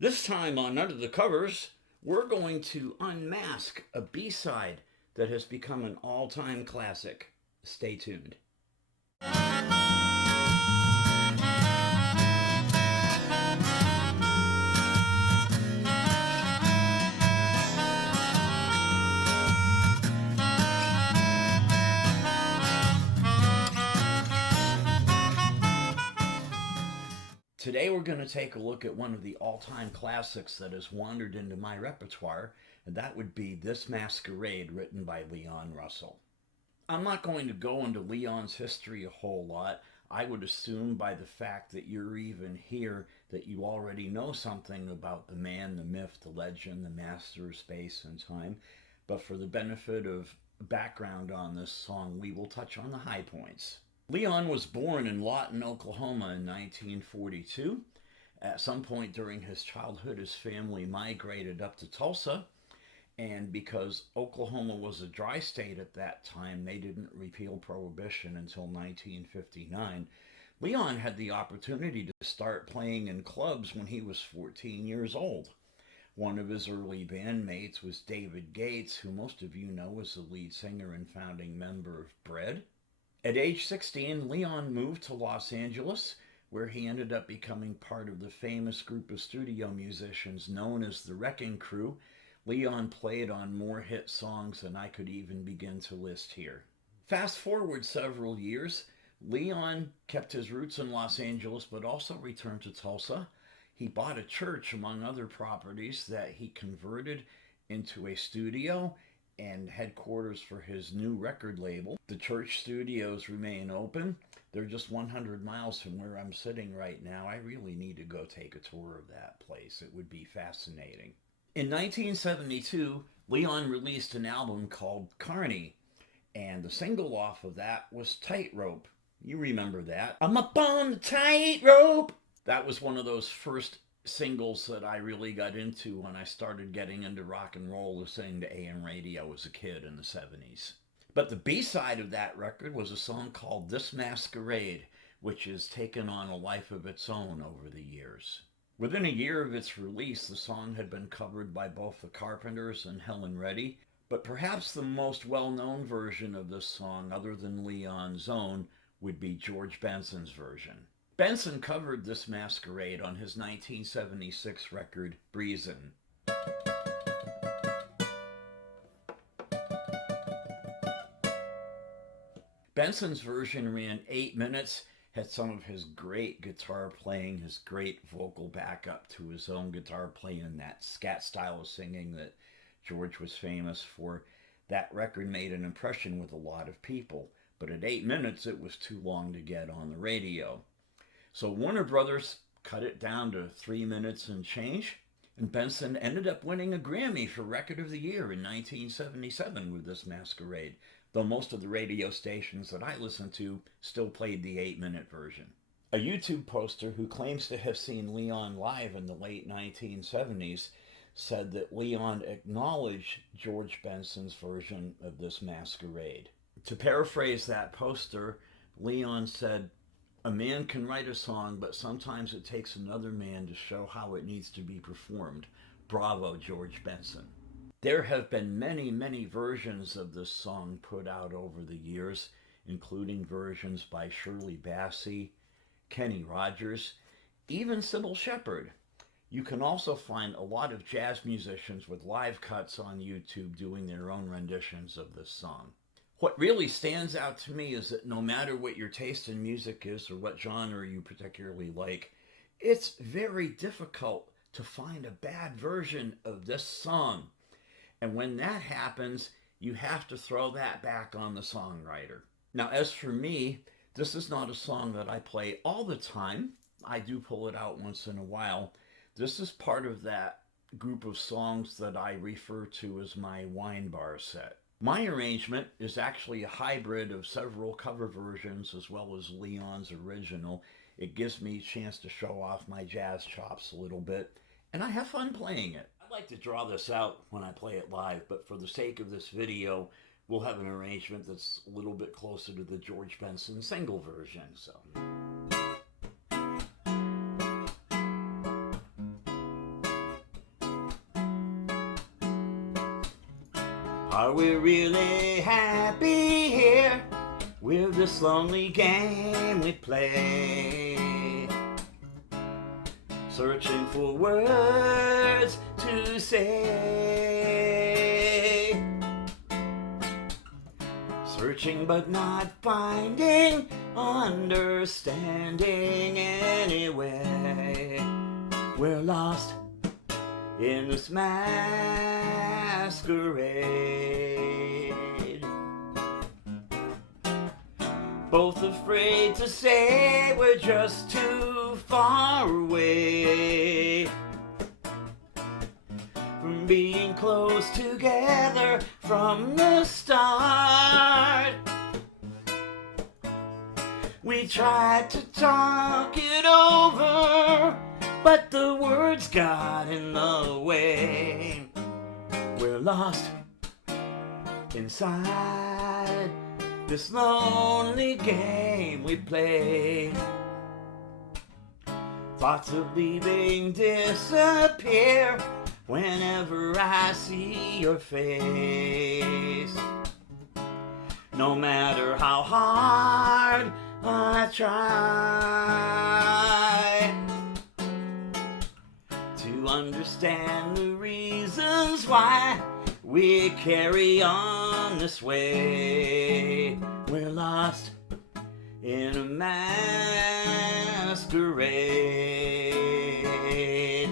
This time on Under the Covers, we're going to unmask a B-side that has become an all-time classic. Stay tuned. Today we're going to take a look at one of the all-time classics that has wandered into my repertoire, and that would be This Masquerade, written by Leon Russell. I'm not going to go into Leon's history a whole lot. I would assume by the fact that you're even here that you already know something about the man, the myth, the legend, the master of space and time. But for the benefit of background on this song, we will touch on the high points. Leon was born in Lawton, Oklahoma in 1942. At some point during his childhood, his family migrated up to Tulsa, and because Oklahoma was a dry state at that time, they didn't repeal Prohibition until 1959. Leon had the opportunity to start playing in clubs when he was 14 years old. One of his early bandmates was David Gates, who most of you know was the lead singer and founding member of Bread. At age 16, Leon moved to Los Angeles, where he ended up becoming part of the famous group of studio musicians known as the Wrecking Crew. Leon played on more hit songs than I could even begin to list here. Fast forward several years, Leon kept his roots in Los Angeles but also returned to Tulsa. He bought a church, among other properties, that he converted into a studio and headquarters for his new record label. The church studios remain open. They're just 100 miles from where I'm sitting right now. I really need to go take a tour of that place. It would be fascinating. In 1972, Leon released an album called Carney, and the single off of that was Tightrope. You remember that. I'm up on the tightrope! That was one of those first singles that I really got into when I started getting into rock and roll, listening to AM radio as a kid in the 70s. But the B-side of that record was a song called This Masquerade, which has taken on a life of its own over the years. Within a year of its release, the song had been covered by both the Carpenters and Helen Reddy, but perhaps the most well-known version of this song, other than Leon's own, would be George Benson's version. Benson covered This Masquerade on his 1976 record, Breezin'. Benson's version ran 8 minutes, had some of his great guitar playing, his great vocal backup to his own guitar playing, and that scat style of singing that George was famous for. That record made an impression with a lot of people, but at 8 minutes it was too long to get on the radio. So Warner Brothers cut it down to 3 minutes and change, and Benson ended up winning a Grammy for Record of the Year in 1977 with This Masquerade, though most of the radio stations that I listened to still played the 8-minute version. A YouTube poster who claims to have seen Leon live in the late 1970s said that Leon acknowledged George Benson's version of This Masquerade. To paraphrase that poster, Leon said, "A man can write a song, but sometimes it takes another man to show how it needs to be performed. Bravo, George Benson." There have been many, many versions of this song put out over the years, including versions by Shirley Bassey, Kenny Rogers, even Sybil Shepherd. You can also find a lot of jazz musicians with live cuts on YouTube doing their own renditions of this song. What really stands out to me is that no matter what your taste in music is or what genre you particularly like, it's very difficult to find a bad version of this song. And when that happens, you have to throw that back on the songwriter. Now, as for me, this is not a song that I play all the time. I do pull it out once in a while. This is part of that group of songs that I refer to as my wine bar set. My arrangement is actually a hybrid of several cover versions as well as Leon's original. It gives me a chance to show off my jazz chops a little bit, and I have fun playing it. I like to draw this out when I play it live, but for the sake of this video, we'll have an arrangement that's a little bit closer to the George Benson single version. So. Are we really happy here with this lonely game we play? Searching for words to say, searching but not finding understanding anyway. We're lost in this masquerade, both afraid to say we're just too far away from being close together from the start. We tried to talk it over, but the words got in the way. We're lost inside this lonely game we play. Thoughts of leaving disappear whenever I see your face. No matter how hard I try to understand the reasons why we carry on this way. We're lost in a masquerade.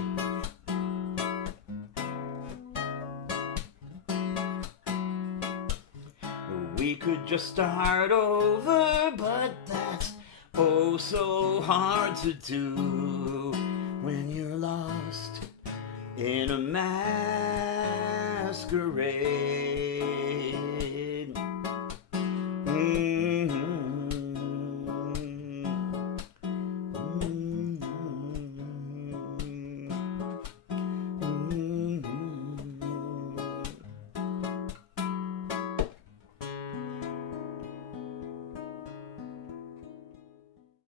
We could just start over, but that's oh so hard to do when you're lost in a masquerade.